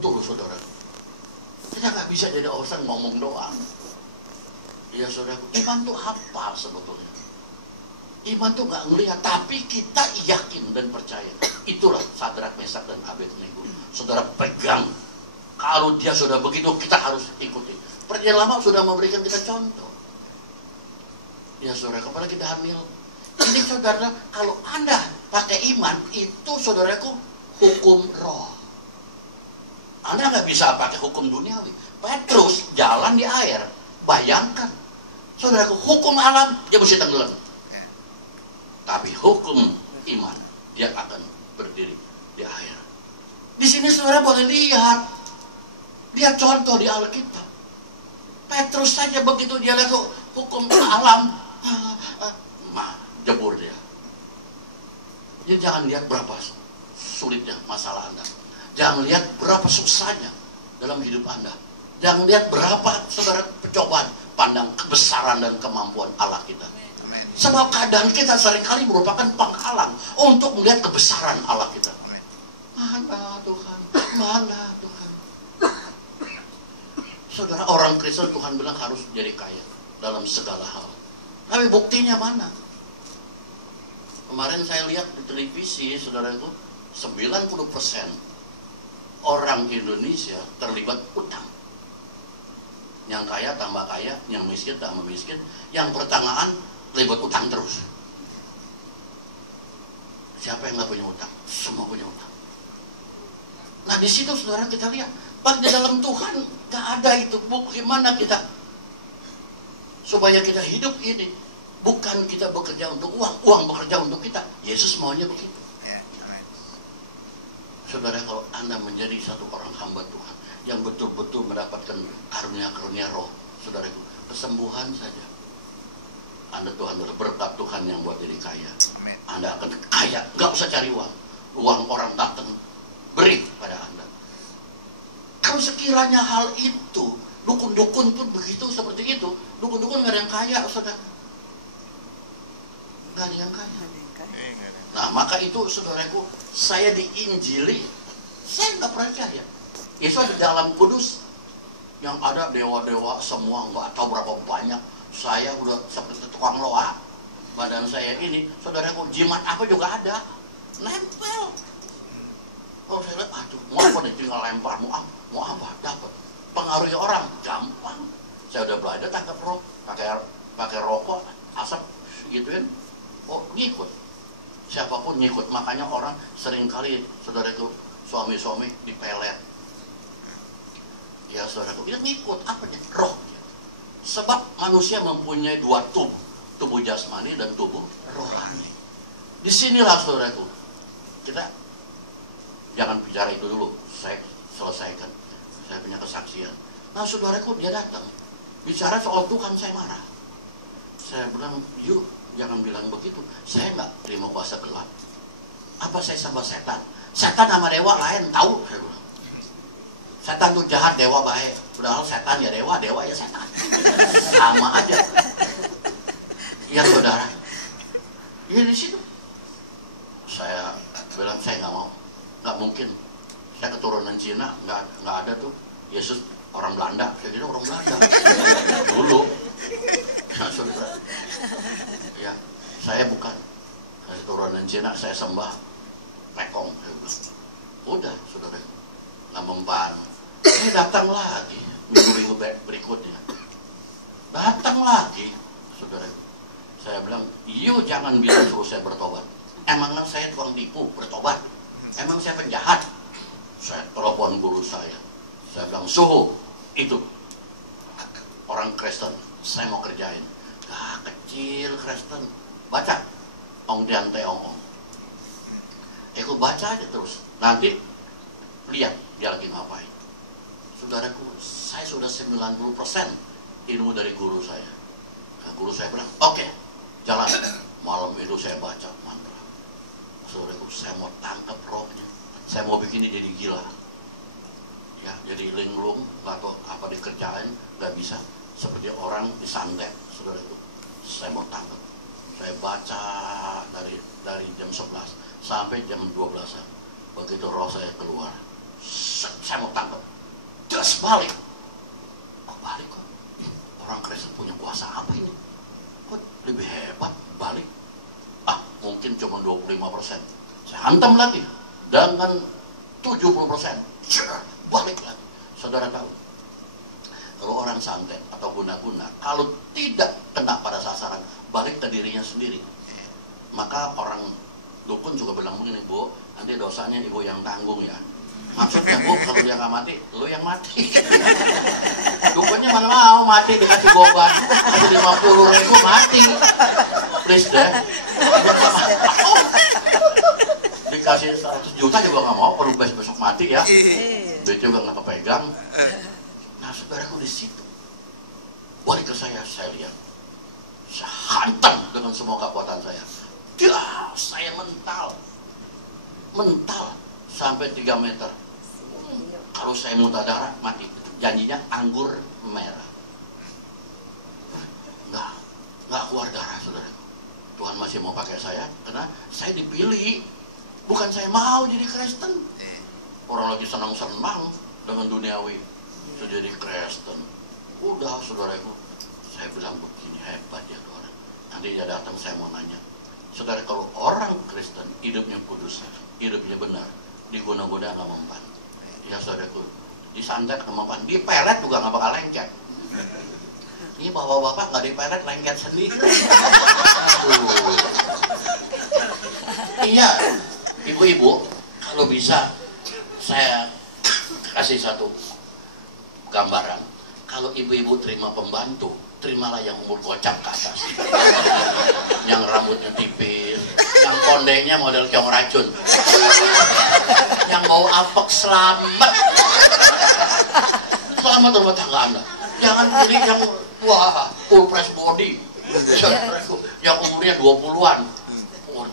betul, saudara. Kita nggak bisa jadi orang ngomong doang. Ya saudara, iman itu apa sebetulnya? Iman itu nggak ngelihat, tapi kita yakin dan percaya. Itulah Sadrak, Mesak, dan Abednego. Saudara pegang. Kalau dia sudah begitu, kita harus ikuti. Perjanjian Lama sudah memberikan kita contoh. Ya saudara, kepada kita hamil. Ini saudara, kalau Anda pakai iman, itu saudaraku hukum roh. Anda nggak bisa pakai hukum duniawi. Petrus jalan di air. Bayangkan, saudaraku, hukum alam dia mesti tenggelam. Tapi hukum iman dia akan berdiri di air. Di sini saudara boleh lihat, lihat contoh di Alkitab. Petrus saja begitu dia lihat hukum alam, jebur dia. Jadi jangan lihat berapa sulitnya masalah Anda. Jangan lihat berapa susahnya dalam hidup Anda. Jangan lihat berapa saudara percobaan. Pandang kebesaran dan kemampuan Allah kita. Sebab keadaan kita seringkali merupakan penghalang untuk melihat kebesaran Allah kita. Mana Tuhan? Mana Tuhan? Saudara, orang Kristen Tuhan bilang harus jadi kaya dalam segala hal. Tapi buktinya mana? Kemarin saya lihat di televisi, saudara, itu 90% orang Indonesia terlibat utang. Yang kaya tambah kaya, yang miskin tambah miskin, yang pertengahan terlibat utang terus. Siapa yang nggak punya utang? Semua punya utang. Nah di situ saudara kita lihat, bagi dalam Tuhan nggak ada itu. Bagaimana kita supaya kita hidup ini? Bukan kita bekerja untuk uang, uang bekerja untuk kita. Yesus maunya begitu. Saudara, kalau Anda menjadi satu orang hamba Tuhan yang betul-betul mendapatkan karunia-karunia roh, saudara, itu kesembuhan saja. Anda Tuhan, berkat Tuhan yang buat jadi kaya. Anda akan kaya, nggak usah cari uang. Uang orang datang, beri pada Anda. Kalau sekiranya hal itu, dukun-dukun pun begitu, seperti itu. Dukun-dukun nggak ada yang kaya, saudara. Nggak ada yang kaya. Nah, maka itu saudaraku, saya diinjili, saya nggak percaya. Itu ada dalam kudus, yang ada dewa-dewa semua, nggak tahu berapa banyak. Saya udah seperti tukang loa. Badan saya ini, saudaraku, jimat apa juga ada. Nempel. Oh, saya lihat, aduh, mau apa nih, tinggal lempar, mau apa, dapat. Pengaruhi orang, gampang. Saya udah belajar tangkap roh, pakai rokok, asap, gituin. Oh, ngikut. Siapapun ngikut. Makanya orang seringkali, saudaraku, suami-suami dipelet. Ya, saudaraku, dia ngikut. Apanya? Roh. Sebab manusia mempunyai dua tubuh. Tubuh jasmani dan tubuh rohani. Disinilah, saudaraku, kita jangan bicara itu dulu. Saya selesaikan. Saya punya kesaksian. Nah, saudaraku, dia datang. Bicara soal Tuhan, saya marah. Saya bilang, yuk, jangan bilang begitu. Saya nggak terima kuasa gelap. Apa saya sama setan? Setan sama dewa lain, tahu? Saya bilang. Setan itu jahat, dewa baik. Padahal setan ya dewa, dewa ya setan. Sama aja. Ya saudara. Ya di situ. Saya bilang saya nggak mau, nggak mungkin. Saya keturunan Cina, nggak ada tuh. Yesus orang Belanda, saya kira orang Belanda. Dulu. Ya saudara. Ya, saya bukan. Saya keturunan Cina, saya sembah pekong. Udah, saudara. Nggak mempan. Ini datang lagi minggu-minggu berikutnya. Datang lagi, saudara. Saya bilang, you jangan bilang suruh saya bertobat. Emangnya saya tukang tipu bertobat? Emang saya penjahat? Saya telepon guru saya. Saya bilang, suhu itu orang Kristen, saya mau kerjain. Kecil Kristen, baca Ong Diante Ong. Aku baca aja terus. Nanti lihat dia lagi ngapain. Saudaraku, saya sudah 90% ilmu dari guru saya. Nah, guru saya bilang, oke, jalan. Malam itu saya baca mantra. Saudaraku, saya mau tangkap rohnya. Saya mau bikin dia jadi gila. Ya, jadi linglung, nggak tahu apa dikerjain, nggak bisa. Seperti orang disantet, saudaraku. Saya mau tangkap. Saya baca dari jam 11 sampai jam 12-an. Begitu roh saya keluar, saya mau tangkap. balik, kok balik kok? Orang Kristen punya kuasa apa ini? Kok lebih hebat balik? Ah, mungkin cuma 25%. Saya hantam lagi dengan 70%. Balik lagi. Saudara tahu, kalau orang santet atau guna-guna, kalau tidak kena pada sasaran, balik ke dirinya sendiri. Maka orang dukun juga bilang begini, Bu, nanti dosanya ibu yang tanggung ya. Maksudnya, Bu, kalau dia nggak mati, lu yang mati. Dukunnya mana mau mati, dikasih goban, kasih 50.000 mati. Please deh. Dikasih 100 juta juga nggak mau, perlu besok mati ya. Duit juga nggak kepegang. Nah, saudaraku di situ. Balik ke saya lihat. Saya hantam dengan semua kekuatan saya. Dah, saya mental sampai 3 meter. Kalau saya muntah darah, mati. Janjinya anggur merah. Nggak keluar darah, saudara. Tuhan masih mau pakai saya, karena saya dipilih. Bukan saya mau jadi Kristen. Orang lagi senang-senang dengan duniawi, saya jadi Kristen. Udah, saudaraku, saya bilang begini, hebat ya Tuhan. Nanti dia datang, saya mau nanya. Saudara, kalau orang Kristen hidupnya kudus, hidupnya benar, diguna-guna nggak mempan. Ya saudaraku, disantet nggak mempan, dipelet juga nggak bakal lengket. Ini bapak-bapak nggak dipelet, lengket sendiri. Aduh. Iya, ibu-ibu, kalau bisa saya kasih satu gambaran. Kalau ibu-ibu terima pembantu, terimalah yang umur kocak ke atas, yang rambutnya tipis, yang kondenya model keong racun, yang bau apek. Selamat rumah tangga Anda. Jangan pilih yang wah full press body, yang umurnya 20-an,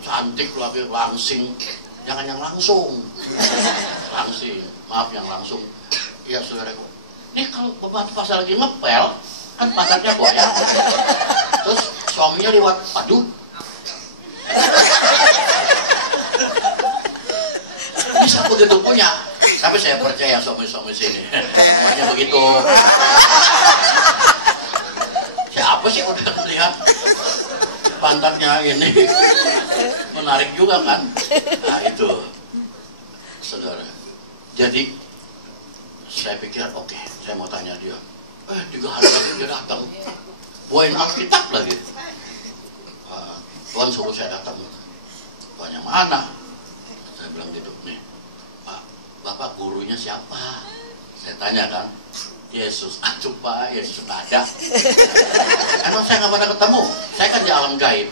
cantik lagi, langsing. Jangan yang langsung, maaf yang langsung. Ya saudaraku, ini kalau pembantu pas lagi ngepel, kan pantatnya goyang, terus suaminya lewat, aduh, bisa begitu punya. Tapi saya percaya suami-suami sini semuanya begitu. Siapa sih udah melihat pantatnya ini menarik juga kan? Nah itu, saudara. Jadi saya pikir oke, saya mau tanya dia. 3 hari lagi dia datang, bawain Alkitab lagi. Tuhan suruh saya datang. Tuhannya mana? Saya bilang gitu, nih Pak, Bapak gurunya siapa? Saya tanya kan, Yesus. Aduh Pak, Yesus nggak ada. Emang saya nggak pernah ketemu. Saya kan di alam gaib.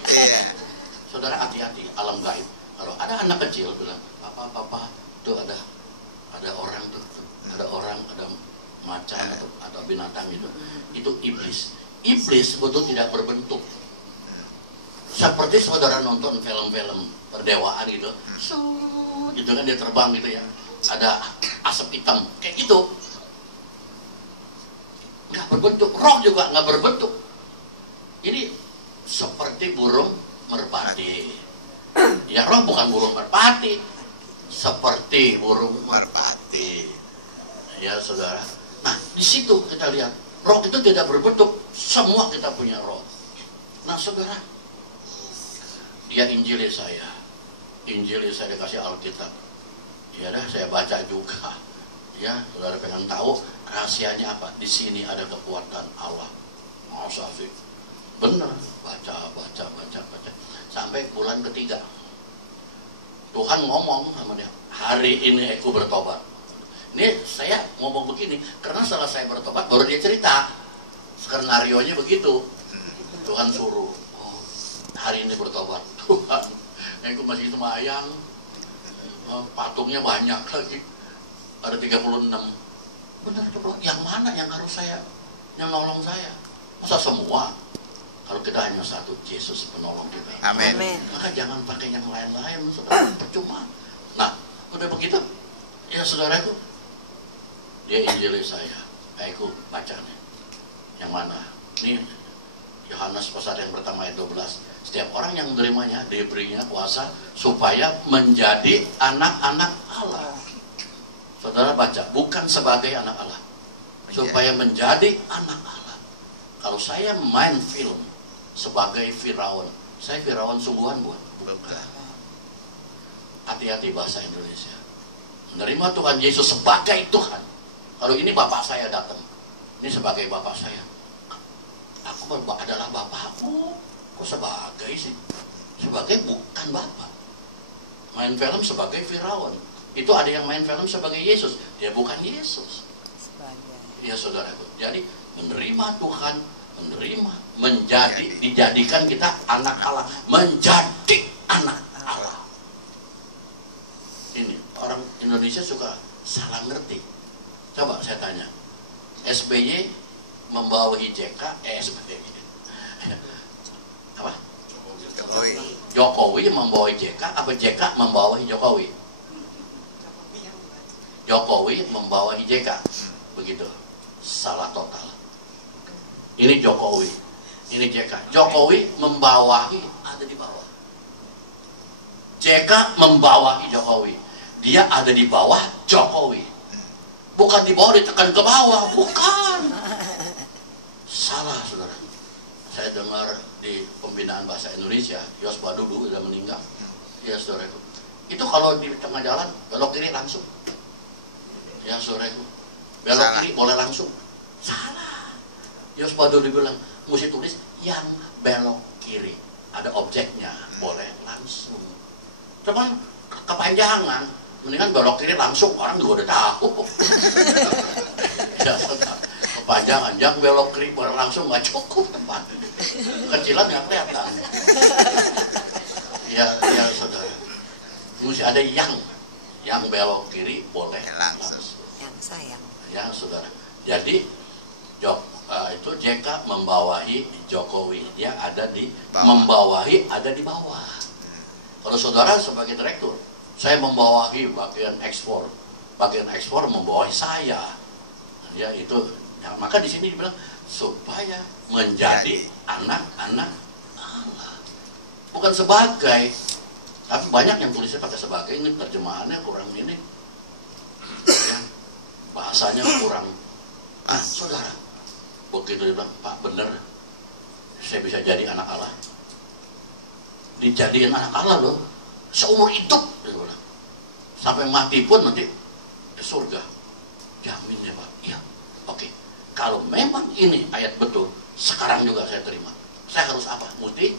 Saudara hati-hati, alam gaib. Kalau ada anak kecil bilang, Papa, tuh ada orang tuh, ada orang, ada macan atau ada binatang gitu. Itu iblis. Iblis sebetulnya tidak berbentuk. Seperti saudara nonton film-film perdewaan gitu, gitu kan dia terbang gitu ya. Ada asap hitam kayak gitu. Nggak berbentuk, roh juga nggak berbentuk. Ini seperti burung merpati. Ya roh bukan burung merpati, seperti burung merpati. Ya saudara. Nah di situ kita lihat roh itu tidak berbentuk. Semua kita punya roh. Nah saudara, dia injili saya dikasih Alkitab. Ya dah saya baca juga. Ya saudara pengen tahu rahasianya apa? Di sini ada kekuatan Allah. Masa sih? Bener, baca. Sampai bulan ketiga, Tuhan ngomong sama dia, hari ini aku bertobat. Ini saya ngomong begini, karena setelah saya bertobat, baru dia cerita. Skenario-nya begitu. Tuhan suruh, oh, hari ini bertobat. Tuhan, aku masih semayang, patungnya banyak lagi. Ada 36. Benar tuh, yang mana yang harus saya, yang nolong saya? Masa semua? Kalau kita hanya satu, Yesus penolong kita. Amin. Maka jangan pakai yang lain-lain, saudara, percuma. Nah, udah begitu, ya saudaraku, dia injili saya. Aku baca nih. Yang mana? Ini Yohanes pasal yang pertama ayat 12. Setiap orang yang menerimanya diberinya kuasa supaya menjadi anak-anak Allah. Saudara baca, bukan sebagai anak Allah. supaya menjadi anak Allah. Kalau saya main film sebagai Firaun, saya Firaun sungguhan bukan? Bukan. Hati-hati bahasa Indonesia. Menerima Tuhan Yesus sebagai Tuhan. Kalau ini bapak saya datang, ini sebagai bapak saya. Aku adalah bapakku. Kok sebagai sih? Sebagai bukan bapak. Main film sebagai Firaun. Itu ada yang main film sebagai Yesus. Dia bukan Yesus. Ya saudaraku. Jadi menerima Tuhan, menjadi, dijadikan kita anak Allah, menjadi anak Allah. Ini orang Indonesia suka salah ngerti. Coba saya tanya, SBY membawahi JK, SBY apa? Jokowi membawahi JK, apa JK membawahi Jokowi? Jokowi membawahi JK, begitu. Salah total. Ini Jokowi, ini JK. Jokowi membawahi, ada di bawah. JK membawahi Jokowi, dia ada di bawah Jokowi. Bukan di bawah ditekan ke bawah, bukan. Salah, saudara. Saya dengar di pembinaan bahasa Indonesia, Yos Badudu sudah meninggal. Ya, saudara. Itu kalau di tengah jalan belok kiri langsung. Ya, saudara. Belok kiri boleh langsung. Salah. Yos Badudu bilang, mesti tulis yang belok kiri. Ada objeknya, boleh langsung. Cuman kepanjangan, mendingan belok kiri langsung, orang juga udah tahu. Ya, kepanjangan, yang belok kiri boleh langsung nggak cukup tempat. Kecilan nggak kelihatan. Ya, saudara. Mesti ada yang belok kiri boleh langsung. Yang sayang. Ya, saudara. Jadi itu JK membawahi Jokowi, dia ada di bawah. Membawahi ada di bawah. Kalau saudara sebagai direktur, saya membawahi bagian ekspor membawahi saya. Ya itu, ya, maka di sini dibilang supaya menjadi anak-anak Allah, bukan sebagai. Tapi banyak yang tulisnya pakai sebagai, ini terjemahannya kurang ini, ya, bahasanya kurang. Saudara, begitu dia bilang, Pak bener, saya bisa jadi anak Allah. Dijadiin anak Allah loh, seumur hidup, dia bilang. Sampai mati pun nanti ke surga. Jamin ya Pak? Iya. Oke. Kalau memang ini ayat betul, sekarang juga saya terima. Saya harus apa? Mesti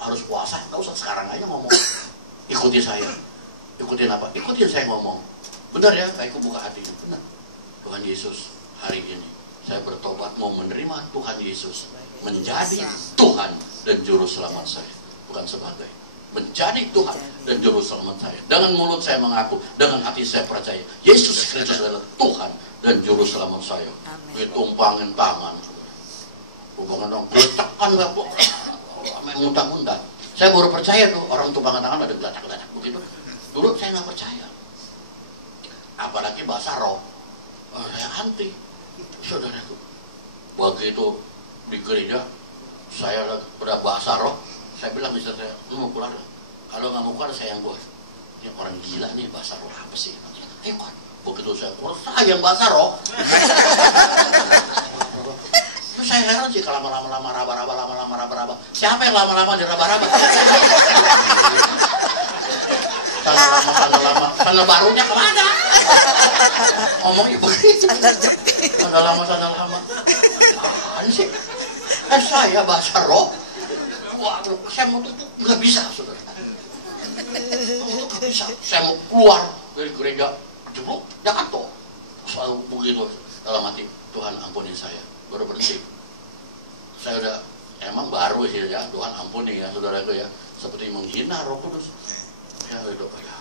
harus puasa. Nggak usah sekarang aja ngomong. Ikuti saya. Ikutin apa? Ikutin saya ngomong. Benar ya? Aku buka hatinya. Benar. Tuhan Yesus, hari ini saya bertobat mau menerima Tuhan Yesus menjadi Tuhan dan Juru Selamat saya. Bukan sebagai. Menjadi Tuhan dan Juru Selamat saya. Dengan mulut saya mengaku, dengan hati saya percaya Yesus Kristus adalah Tuhan dan Juru Selamat saya. Ditumpangin tangan, tumpangin tangan, geletakan nggak kok, muntah-muntah. Saya baru percaya tuh orang tumpangan tangan ada gelatak-gelatak begitu. Dulu saya nggak percaya, apalagi bahasa roh. Saya anti, saudara itu. Begitu di gereja, saya udah bahasa roh. Saya bilang misalnya saya, lu mau keluar? Kalau nggak mau keluar saya yang buat. Ini orang gila nih bahasa roh apa sih? Ayo kan. Begitu saya keluar, saya yang bahasa roh. Terus saya heran sih kalau lama-lama raba-raba. Siapa yang lama-lama di raba-raba? Sandal barunya kemana? Ngomongnya begitu. Sandal lama. Apaan sih? Saya bahasa roh. Waduh, saya mau tutup, nggak bisa, saudara. Nggak bisa. Saya mau keluar dari gereja, jeblok, jatuh. Selalu begitu dalam hati, Tuhan ampuni saya. Baru berhenti. Saya udah, emang baru sih ya, Tuhan ampuni ya, saudara itu ya. Seperti menghina Roh Kudus. Ya, itu ya.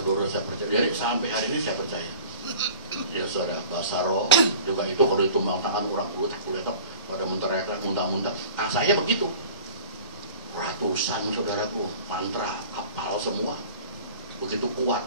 Aduh, saya percaya. Jadi sampai hari ini saya percaya. Ya, saudara, bahasa roh juga itu kalau ditumbang tangan orang kuletak, pada muntah-muntah. Nah, saya begitu. Ratusan saudaraku, mantra, apal semua. Begitu kuat.